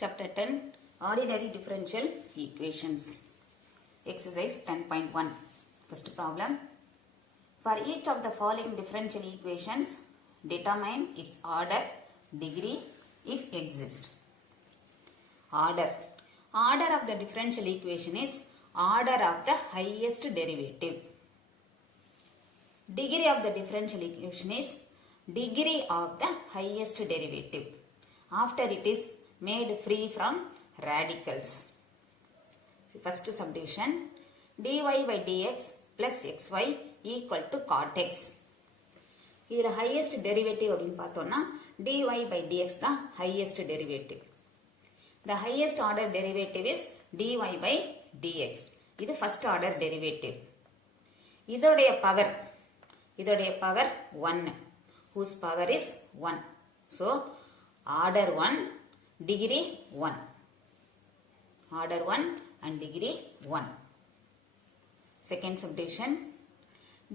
Chapter 10 Ordinary Differential Equations. Exercise 10.1. First problem. For each of the following differential equations, determine its order, degree, if exist. Order. Order of the differential equation is order of the highest derivative. Degree of the differential equation is degree of the highest derivative after it is made free from radicals. First subdivision, dy by dx plus xy equal to cot x. இதில் highest derivative அப்படின்னு பார்த்தோம்னா dy by dx தான் highest derivative. The highest order derivative is dy by dx. இது first order derivative. இதோடைய power 1, whose power is 1. So, order 1, degree 1. Order 1 and degree 1. Second subdivision,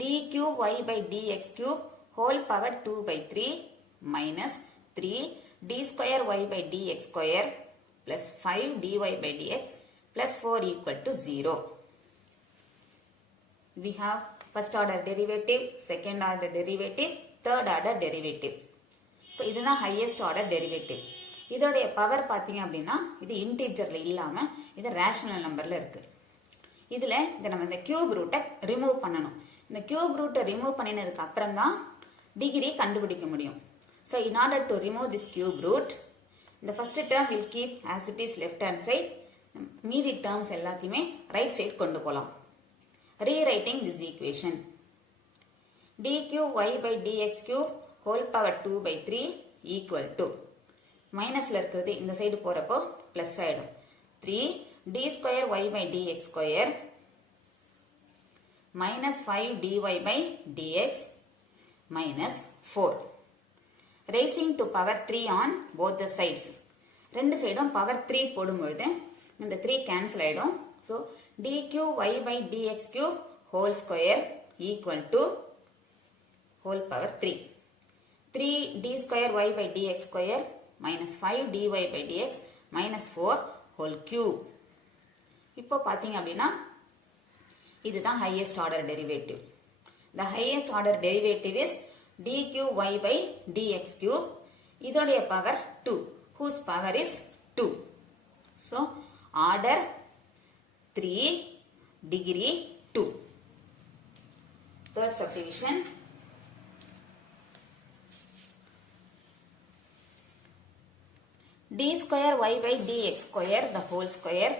d cube y by dx cube whole power 2 by 3 minus 3 d square y by dx square plus 5 dy by dx plus 4 equal to 0. We have first order derivative, second order derivative, third order derivative. இப்போ இதுதான் highest order derivative. இதோடைய power பார்த்தீங்க அப்படின்னா இது இன்டீஜர்ல இல்லாம இது rational நம்பர்ல இருக்கு. இதுல நம்ம இந்த கியூப் ரூட்டை ரிமூவ் பண்ணணும். இந்த கியூப் ரூட்டை ரிமூவ் பண்ணினதுக்கு அப்புறம் தான் டிகிரி கண்டுபிடிக்க முடியும். So in order to remove this cube root, the first term will keep as it is left hand side. மீதி terms எல்லாத்தையுமே right side கொண்டு போலாம். Rewriting this equation, d cube y by dx cube whole power 2 by 3 equal to மைனஸ்ல இருக்கிறது இந்த side போறப்போ plus ஆயிடும். 3 d square y by dx square minus 5 dy by dx minus 4. Raising to power 3 on both the sides. ரெண்டு சைடும் power 3 போடும்பொழுது இந்த 3 cancel ஆயிடும். So d cube y by dx cube whole square equal to whole power 3. 3 d square y by dx square minus 5 dy by dx minus 4 whole cube. இப்போ பார்த்தீங்க அப்படின்னா இதுதான் highest order derivative. The highest order derivative is d cube y by dx cube. இதோடைய power 2, whose power is 2. So order 3, degree 2. Third subdivision, d square y by dx square the whole square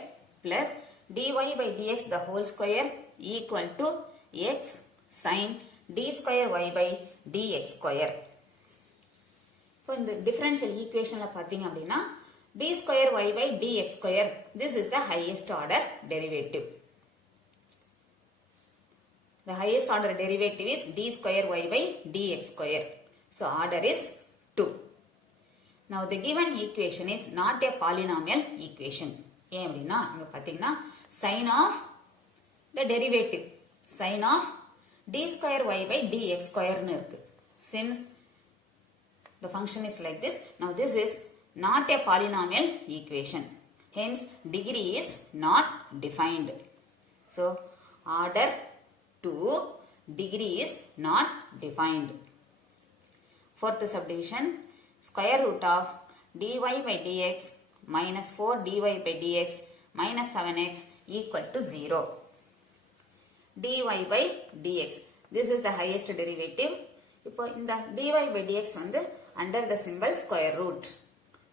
plus dy by dx the whole square equal to x sin d square y by dx square. இப்போ இந்த differential equationல பார்த்தீங்க அப்படின்னா d square y by dx square, this is the highest order derivative. The highest order derivative is d square y by dx square. So order is 2. Now the given equation is not a polynomial equation. ஏன் அப்படின்னா இங்க பாத்தீங்கன்னா sin of the derivative, sin of d square y by dx square னு இருக்கு. Since the function is like this, now this is not a polynomial equation. Hence degree is not defined. So order 2, degree is not defined. Fourth subdivision, square root of dy by dx minus 4 dy by dx minus 7x equal to 0. dy by dx, this is the highest derivative. இப்போ இந்த dy by dx வந்து under the symbol square root.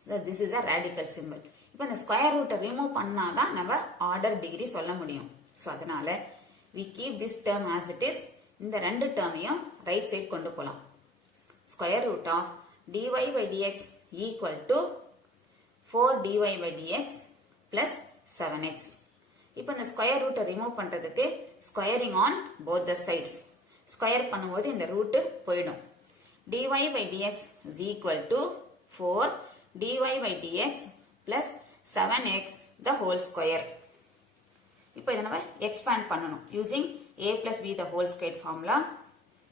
So this is a radical symbol. இப்போ இந்த square root remove பண்ணாதான் நம்ம order degree சொல்ல முடியும். So அதனால we keep this term as it is. இந்த ரெண்டு டேர்மையும் right side கொண்டு போலாம். Square root of dy by dx equal to 4 dy by dx plus 7x. இப்போ இந்த square root remove பண்றதுக்கு squaring on both the sides. Square பண்ணும்போது இந்த root போயிடும். dy by dx is equal to 4 dy by dx plus 7x the whole square. இப்போ இதை நம்ம expand பண்ணணும் using a plus b the whole square formula.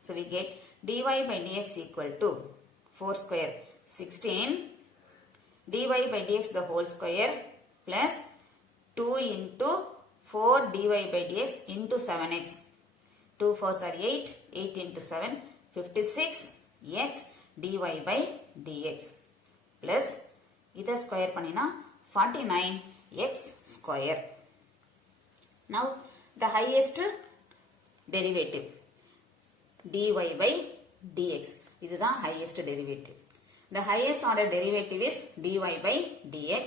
So we get dy by dx equal to 4 square 16 dy by dx the whole square plus 2 into 4 dy by dx into 7x. 2 4s are 8, 8 into 7, 56x dy by dx plus இதை square பண்ணினா 49x square. Now the highest derivative dy by dx. இதுதான் highest derivative. The highest order derivative is dy by dx.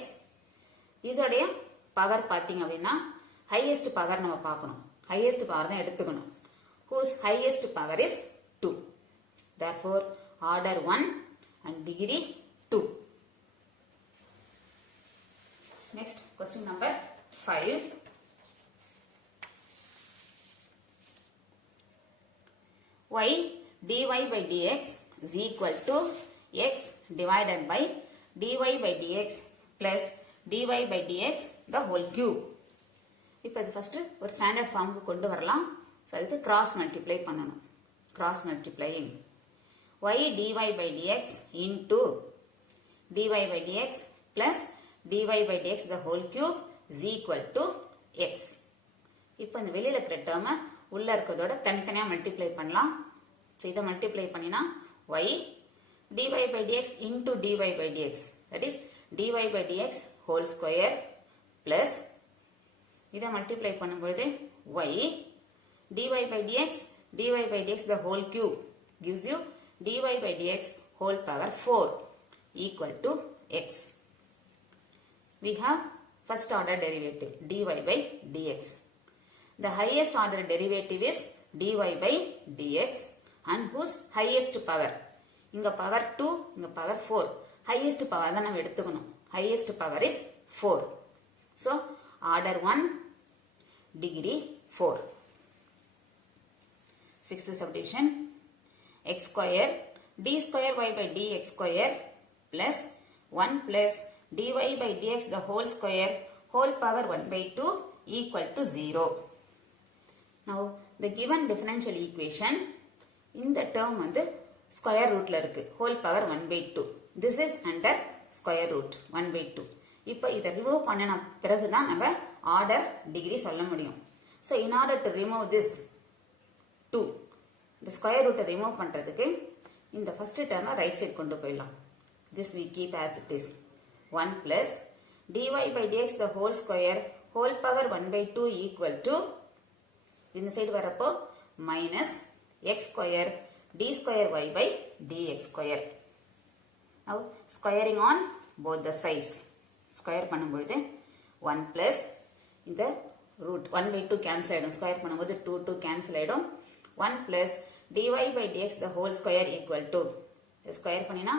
இதோடைய power பார்த்தீங்க அப்படின்னா highest power நம்ம பார்க்கணும். Highest power தான் எடுத்துக்கணும். Whose highest power is 2. Therefore, order 1 and degree 2. Next, question number 5. Y dy by dx is equal to x divided by dy by dx plus dy by dx the whole cube. இப்போ இது first ஒரு standard form க்கு கொண்டு வரலாம். So அதுக்கு cross multiply பண்ணணும். Cross multiplying. Y dy by dx into dy by dx plus dy by dx the whole cube is equal to x. இப்போ இந்த வெளியில இருக்கிற term உள்ள இருக்கிறதோட தனித்தனியா மல்டிப்ளை பண்ணலாம். So இதை மல்டிப்ளை பண்ணினா y dy by dx into dy by dx, that is dy by dx whole square plus இதை மல்டிப்ளை பண்ணும்போது y dy by dx the whole cube gives you dy by dx whole power 4 equal to x. We have first order derivative dy by dx. The highest order derivative is dy by dx and whose highest power. இங்க power 2, இங்க power 4. Highest power தான் நம்ம எடுத்துக்கணும். Highest power is 4. So, order 1, degree 4. Sixth subdivision. X square d square y by dx square plus 1 plus dy by dx the whole square whole power 1 by 2 equal to 0. Now, the given differential equation இந்த term வந்து square rootல இருக்கு. Whole power 1 by 2. This is under square root 1 by 2. இப்போ இதை remove பண்ணின பிறகுதான் நம்ம order degree சொல்ல முடியும். So, in order to remove this 2, the square root remove பண்றதுக்கு இந்த first term right side கொண்டு போயிடலாம். This we keep as it is. 1 plus dy by dx the whole square whole power 1 by 2 equal to இந்த side வரப்போ minus x square d square y by dx square. Now squaring on both the sides. Square பண்ணும்பொழுது 1 plus இந்த root 1 by 2 cancel ஆயிடும். Square பண்ணும்போது 2 2 cancel ஆயிடும். 1 plus dy by dx the whole square equal to square பண்ணினா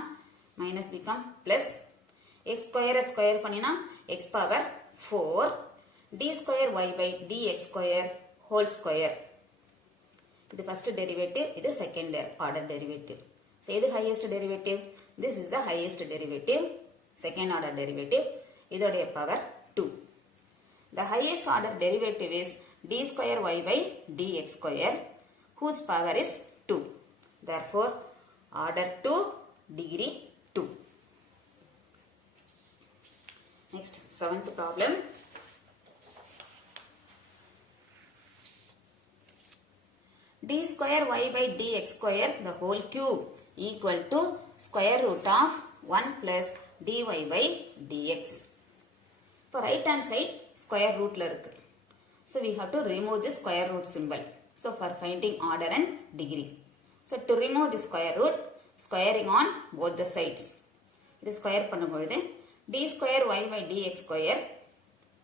minus become plus x square பண்ணினா x power 4 d square y by dx square whole square. இது first derivative, இது second order derivative. So, இது highest derivative. This is the highest derivative, second order derivative. இதோடைய power 2. The highest order derivative is d square y by dx square whose power is 2. Therefore, order 2, degree 2. Next, seventh problem. D square y by dx square the whole cube equal to square root of 1 plus dy by dx. For right hand side square root la irukku. So we have to remove the square root symbol. So for finding order and degree. So to remove the square root, squaring on both the sides. This square பண்ணும்போது d square y by dx square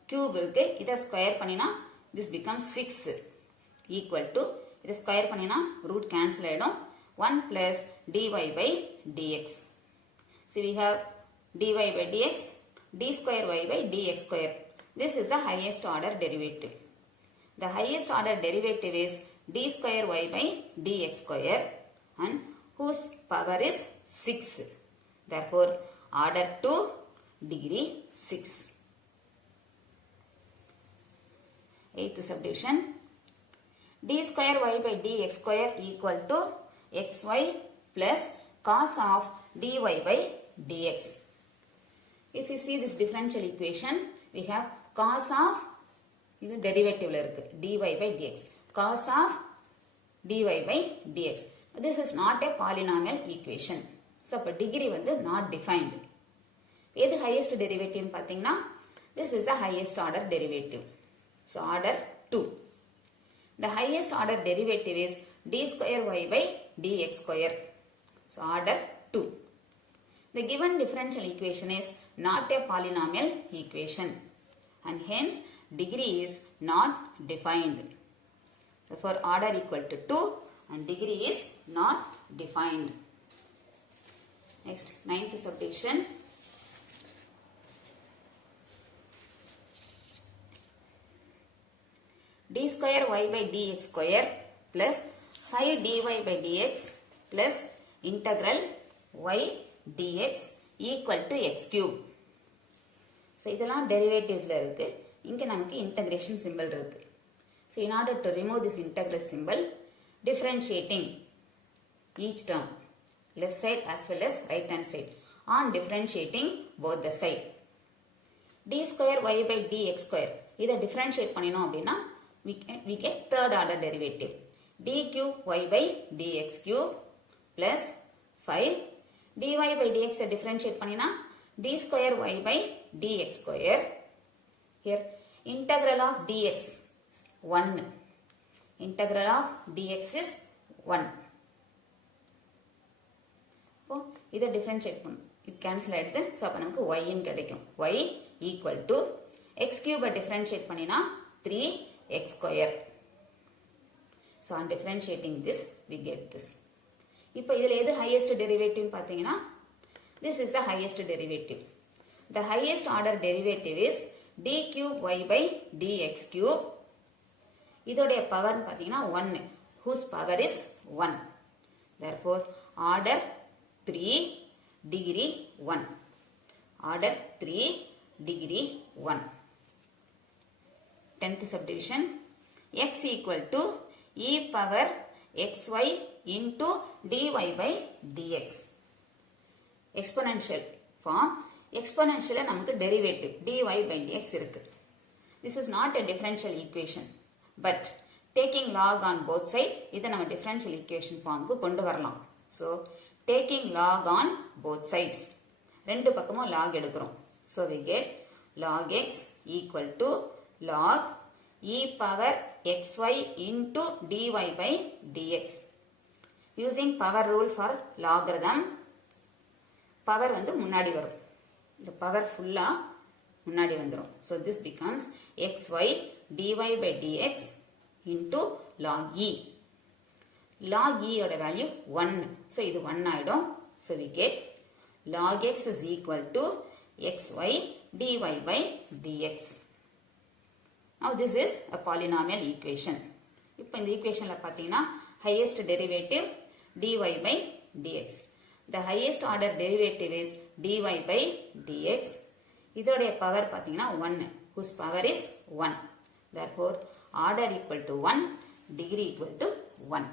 cube இருக்கு. இதை square பண்ணினா this becomes 6 equal to இது square பண்ணினா root cancel ஆயிடும் 1 plus dy by dx. So we have dy by dx, d square y by dx square. This is the highest order derivative. The highest order derivative is d square y by dx square and whose power is 6. Therefore, order 2, degree 6. Eighth subdivision. D square y by dx square equal to xy plus cos of dy by dx. If you see this differential equation, we have cos of இது டெரிவேட்டிவ்ல இருக்கு dy by dx. Cos of dy by dx. This is not a polynomial equation. So அப்ப degree வந்து not defined. எது highest derivative பாத்தீங்கன்னா this is the highest order derivative. So order 2. The highest order derivative is d square y by dx square. So order 2. The given differential equation is not a polynomial equation and hence degree is not defined. Therefore order equal to 2 and degree is not defined. Next, ninth subdivision. d square y by dx square plus 5 dy by dx plus integral y dx equal to x cube. So இதெல்லாம் derivatives-ல இருக்கு. இங்க நமக்கு integration symbol இருக்கு. So in order to remove this integral symbol, differentiating each term, left side as well as right hand side, on differentiating both the side. d square y by dx square இதை differentiate பண்ணினோம் அப்படின்னா we get third order derivative. d cube y by dx cube plus 5 dy by dx differentiate பண்ணினா d square y by dx square. Here integral of dx 1. Integral of dx is 1. இப்போ இதை differentiate பண்ணும். இது cancel ஆயிடுது. So அப்ப நமக்கு y ன்னு கிடைக்கும். y equal to x cube differentiate பண்ணினா 3x square. So on differentiating this we get this. இப்போ இதில் எது highest derivative பார்த்தீங்கன்னா this is the highest derivative. The highest order derivative is d cube y by dx cube. இதோடைய power பார்த்தீங்கன்னா 1 whose power is 1. Therefore order 3 degree 1. Order 3 degree 1. 10th subdivision. X equal to e power xy into dy by dx. Exponential form. Exponential நமக்கு derivative dy by dx இருக்கு. This is not a differential equation, but taking log on both sides, இதை நம்ம differential equation formக்கு கொண்டு வரலாம். So taking log on both sides, ரெண்டு பக்கமும் log எடுக்கிறோம். So we get log x equal to log e power xy into dy by dx. Using power rule for logarithm, power வந்து முன்னாடி வரும். இந்த power full-ஆ முன்னாடி வந்துரும். So this becomes xy dy by dx into log e. Log e ஓட value 1. So இது 1 ஆயிடும். So we get log x is equal to xy dy by dx. Now this is a polynomial equation. இப்போ இந்த equationல பார்த்தீங்கன்னா highest derivative dy by dx. The highest order derivative is dy by dx. இதோடைய power பார்த்தீங்கன்னா 1 whose power is 1. Therefore order equal to 1, degree equal to 1.